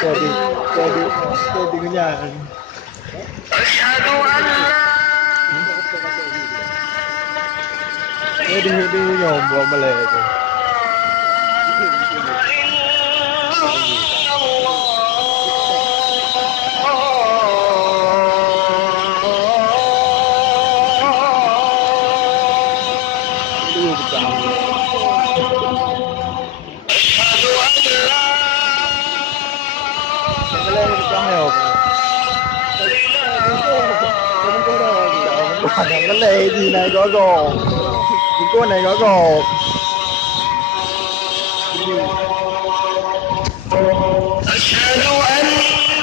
Jadi kenyang. Jadi nyombong malah itu. Cái này có gồ, cái này có gồ.